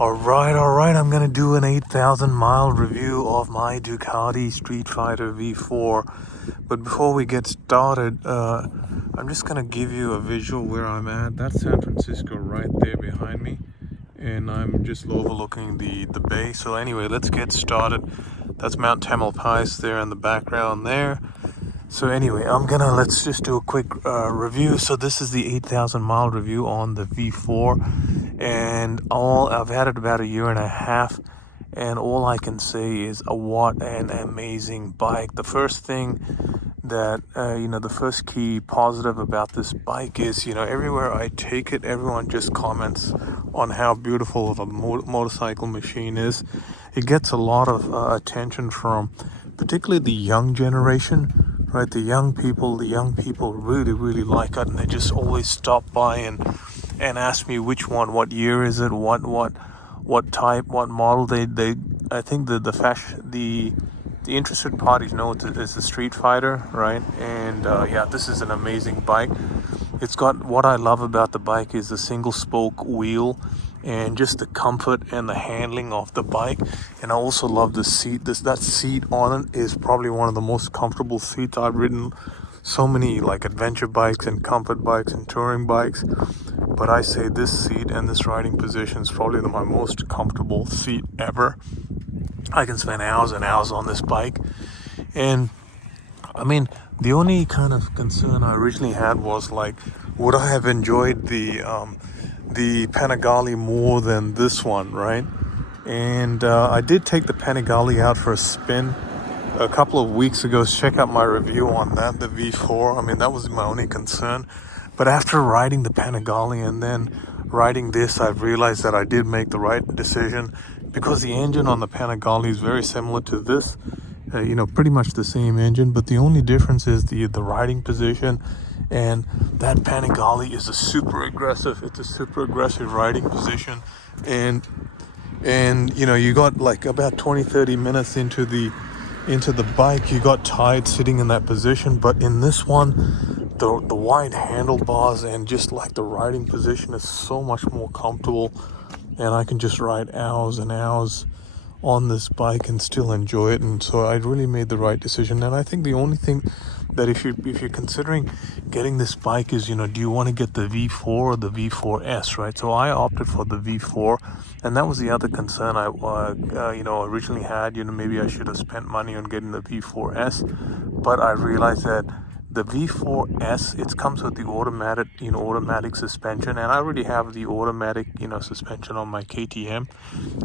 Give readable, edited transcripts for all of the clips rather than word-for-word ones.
Alright, I'm gonna do an 8,000 mile review of my Ducati Streetfighter V4. But before we get started, I'm just gonna give you a visual where I'm at. That's San Francisco right there behind me, and I'm just overlooking the bay. So anyway, let's get started. That's Mount Tamalpais there in the background there. So anyway, let's just do a quick review. So this is the 8,000 mile review on the V4, and I've had it about a year and a half, and all I can say is what an amazing bike. The first thing that the first key positive about this bike is, everywhere I take it, everyone just comments on how beautiful of a motorcycle machine is. It gets a lot of attention from particularly the young generation, right? The young people really, really like it, and they just always stop by and ask me which one, what year is it, what type, what model. They I think the interested parties know it's a Street Fighter, right? And yeah, this is an amazing bike. It's got, what I love about the bike is the single spoke wheel and just the comfort and the handling of the bike. And I also love the seat. That seat on it is probably one of the most comfortable seats. I've ridden so many like adventure bikes and comfort bikes and touring bikes, but I say this seat and this riding position is probably my most comfortable seat ever. I can spend hours and hours on this bike. And I mean, the only kind of concern I originally had was like, would I have enjoyed the Panigale more than this one, right? And I did take the Panigale out for a spin a couple of weeks ago. Check out my review on that, the V4. I mean, that was my only concern. But after riding the Panigale and then riding this, I've realized that I did make the right decision, because the engine on the Panigale is very similar to this. Pretty much the same engine, but the only difference is the riding position. And that Panigale is it's a super aggressive riding position. And you got like about 20-30 minutes into the bike, you got tired sitting in that position. But in this one, the wide handlebars and just like the riding position is so much more comfortable, and I can just ride hours and hours on this bike and still enjoy it. And so I really made the right decision. And I think the only thing that if you're considering getting this bike is, do you want to get the V4 or the V4S, right? So I opted for the V4, and that was the other concern I originally had. Maybe I should have spent money on getting the V4S, but I realized that the V4S, it comes with the automatic suspension, and I already have the automatic suspension on my KTM.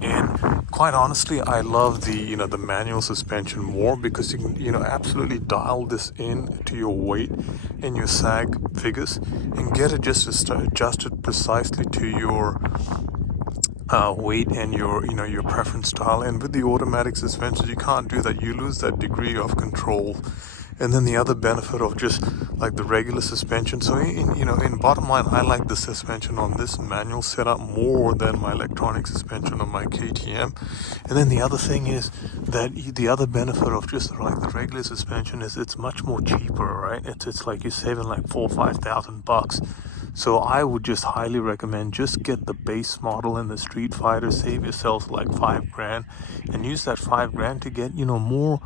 And quite honestly, I love the manual suspension more, because you can absolutely dial this in to your weight and your sag figures and get it just adjusted precisely to your weight and your preference style. And with the automatic suspensions, you can't do that. You lose that degree of control. And then the other benefit of just like the regular suspension. So in bottom line, I like the suspension on this manual setup more than my electronic suspension on my KTM. And then the other thing is that the other benefit of just like the regular suspension is it's much more cheaper, right? It's like you're saving like $4,000-5,000. So I would just highly recommend just get the base model in the Street Fighter, save yourself like $5,000, and use that $5,000 to get more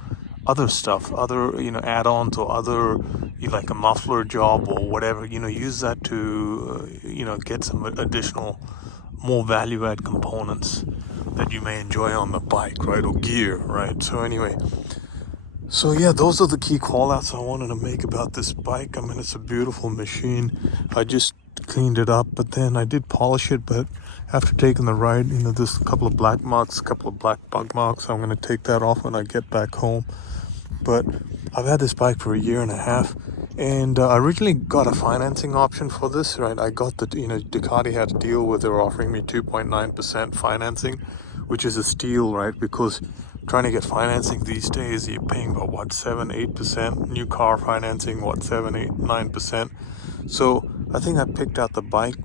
other stuff, other add-ons, or other like a muffler job or whatever. Use that to get some additional, more value-add components that you may enjoy on the bike, right, or gear, right? So anyway, so yeah, those are the key call-outs I wanted to make about this bike. I mean, it's a beautiful machine. I just cleaned it up, but then I did polish it. But after taking the ride, there's a couple of black marks, a couple of black bug marks. I'm going to take that off when I get back home. But I've had this bike for a year and a half, and I originally got a financing option for this, right? I got Ducati had a deal where they were offering me 2.9% financing, which is a steal, right? Because trying to get financing these days, you're paying about 7-8%. New car financing, 7-8-9%. So I think I picked out the bike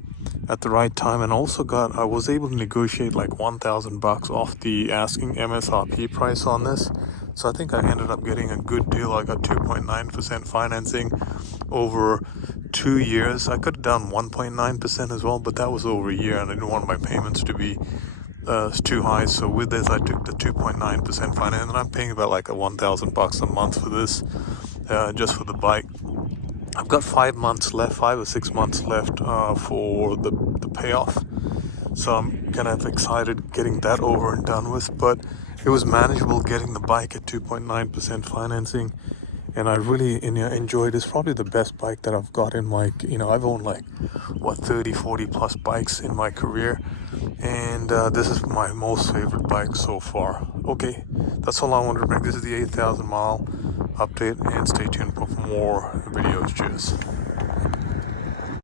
at the right time, and also I was able to negotiate like $1,000 off the asking MSRP price on this. So I think I ended up getting a good deal. I got 2.9% financing over 2 years. I could have done 1.9% as well, but that was over a year, and I didn't want my payments to be It's too high. So with this, I took the 2.9% finance, and I'm paying about like a $1,000 a month for this, just for the bike. I've got 5 months left, 5 or 6 months left for the payoff. So I'm kind of excited getting that over and done with. But it was manageable getting the bike at 2.9% financing, and I really enjoyed. It's probably the best bike that I've got in my, I've owned like 30, 40 plus bikes in my career, and this is my most favorite bike so far. Okay, that's all I wanted to bring. This is the 8,000 mile update, and stay tuned for more videos. Cheers.